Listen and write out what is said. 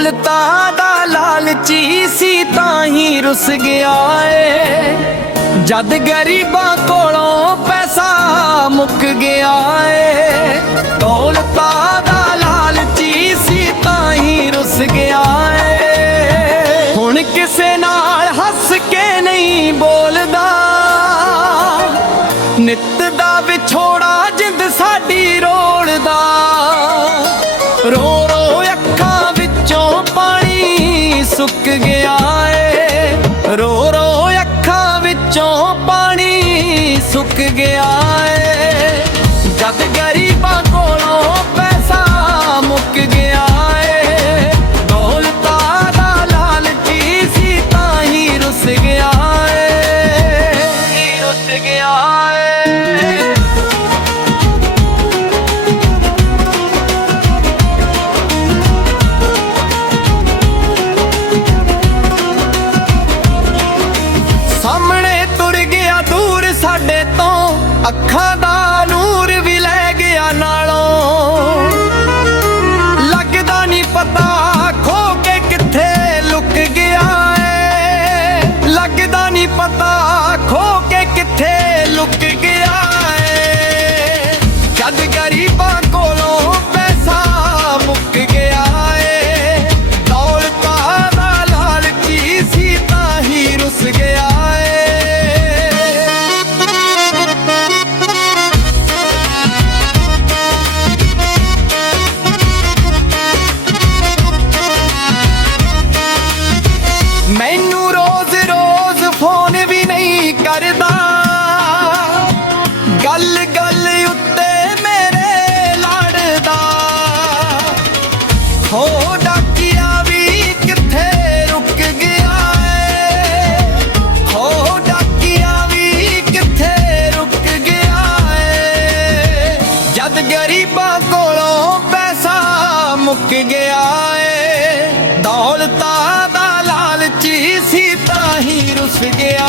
ਦੌਲਤਾਂ ਦਾ ਲਾਲਚੀ ਸੀ ਤਾਂ ਹੀ ਰੁੱਸ ਗਿਆ ਏ। ਜਦ ਗਰੀਬਾਂ ਕੋਲੋਂ ਪੈਸਾ ਮੁੱਕ ਗਿਆ ਏ। ਦੌਲਤਾਂ ਦਾ ਲਾਲਚੀ ਸੀ ਤਾਂ ਹੀ ਰੁੱਸ ਗਿਆ ਏ। ਹੁਣ ਕਿਸੇ ਨਾਲ ਹੱਸ ਕੇ ਨਹੀਂ ਬੋਲਦਾ, ਨਿੱਤ ਦਾ ਵਿਛੋੜਾ ਜਿੰਦ ਸਾਡੀ ਰੋਲਦਾ। ਰੋ ਰੋ ਅੱਖਾਂ ਵਿੱਚੋਂ ਪਾਣੀ ਸੁੱਕ ਗਿਆ ਏ। ਰੋ ਰੋ ਅੱਖਾਂ ਵਿੱਚੋਂ ਪਾਣੀ ਸੁੱਕ ਗਿਆ ਏ। ਜਦ ਗਰੀਬਾਂ ਕੋਲੋਂ ਪੈਸਾ ਮੁੱਕ ਗਿਆ ਏ। ਦੌਲਤਾਂ ਦਾ ਲਾਲਚੀ ਸੀ ਤਾਂ ਹੀ ਰੁੱਸ ਗਿਆ ਏ। ਰੁੱਸ ਗਿਆ ਏ। ਸਾਹਮਣੇ ਤੁਰ ਗਿਆ ਦੂਰ ਸਾਡੇ ਤੋਂ, ਅੱਖਾਂ ਦਾ ਨੂਰ ਵੀ ਲੈ ਗਿਆ ਨਾਲੋਂ। ਲੱਗਦਾ ਨਹੀਂ ਪਤਾ ਖੋ ਕੇ ਕਿੱਥੇ ਲੁਕ ਗਿਆ ਏ। ਲੱਗਦਾ ਨਹੀਂ ਪਤਾ ਖੋ ਕੇ ਕਿੱਥੇ ਲੁਕ ਗਿਆ ਏ। ਜਦ ਗਰੀਬਾਂ ਕੋਲੋਂ ਪੈਸਾ ਮੁੱਕ ਗਿਆ ਏ। ਦੌਲਤਾਂ ਦਾ ਲਾਲਚੀ ਸੀ ਤਾਂ ਹੀ ਰੁੱਸ ਗਿਆ ਏ। ਮੈਨੂੰ ਰੋਜ਼ ਰੋਜ਼ ਫੋਨ ਵੀ ਨਹੀਂ ਕਰਦਾ, ਗੱਲ ਗੱਲ ਉੱਤੇ ਮੇਰੇ ਲੜਦਾ। ਹੋ ਡਾਕੀਆ ਵੀ ਕਿੱਥੇ ਰੁਕ ਗਿਆ ਏ। ਹੋ ਡਾਕੀਆ ਵੀ ਕਿੱਥੇ ਰੁਕ ਗਿਆ ਏ। ਜਦ ਗਰੀਬਾਂ ਕੋਲੋਂ ਪੈਸਾ ਮੁੱਕ ਗਿਆ ਏ। ਦੌਲਤਾਂ ਦਾ ਲਾਲਚੀ ਸੀ ਤਾਂ ਹੀ ਰੁੱਸ ਗਿਆ।